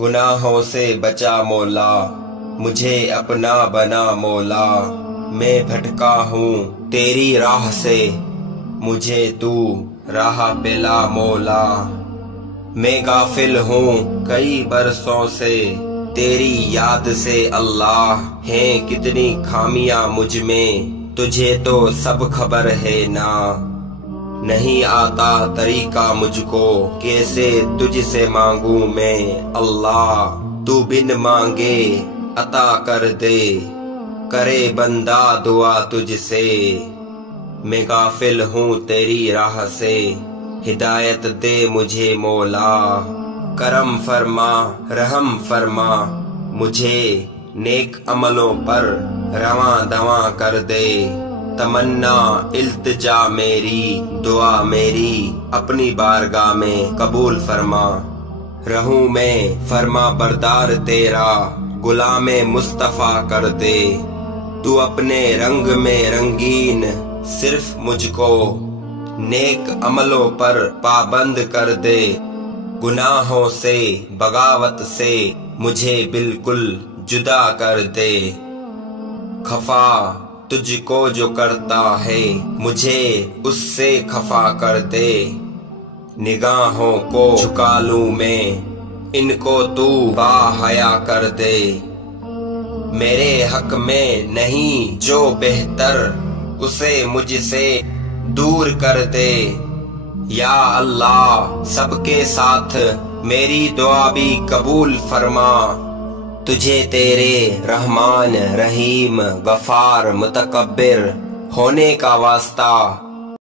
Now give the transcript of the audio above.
گناہوں سے بچا مولا، مجھے اپنا بنا مولا۔ میں بھٹکا ہوں تیری راہ سے، مجھے تو راہ پلا مولا۔ میں غافل ہوں کئی برسوں سے تیری یاد سے اللہ، ہیں کتنی خامیاں مجھ میں تجھے تو سب خبر ہے نا۔ نہیں آتا طریقہ مجھ کو کیسے تجھ سے مانگوں میں اللہ، تو بن مانگے عطا کر دے، کرے بندہ دعا تجھ سے۔ میں غافل ہوں تیری راہ سے، ہدایت دے مجھے مولا۔ کرم فرما رحم فرما، مجھے نیک عملوں پر رواں دواں کر دے۔ تمنا التجا میری دعا میری اپنی بارگاہ میں قبول فرما۔ رہوں میں فرما بردار تیرا، غلام مصطفیٰ کر دے۔ تو اپنے رنگ میں رنگین صرف مجھ کو نیک عملوں پر پابند کر دے۔ گناہوں سے بغاوت سے مجھے بالکل جدا کر دے۔ خفا تجھ کو جو کرتا ہے مجھے اس سے خفا کر دے۔ نگاہوں کو جھکا لوں میں، ان کو تو با حیا کر دے۔ میرے حق میں نہیں جو بہتر، اسے مجھ سے دور کر دے۔ یا اللہ سب کے ساتھ میری دعا بھی قبول فرما۔ تجھے تیرے رحمان رحیم غفار متکبر ہونے کا واسطہ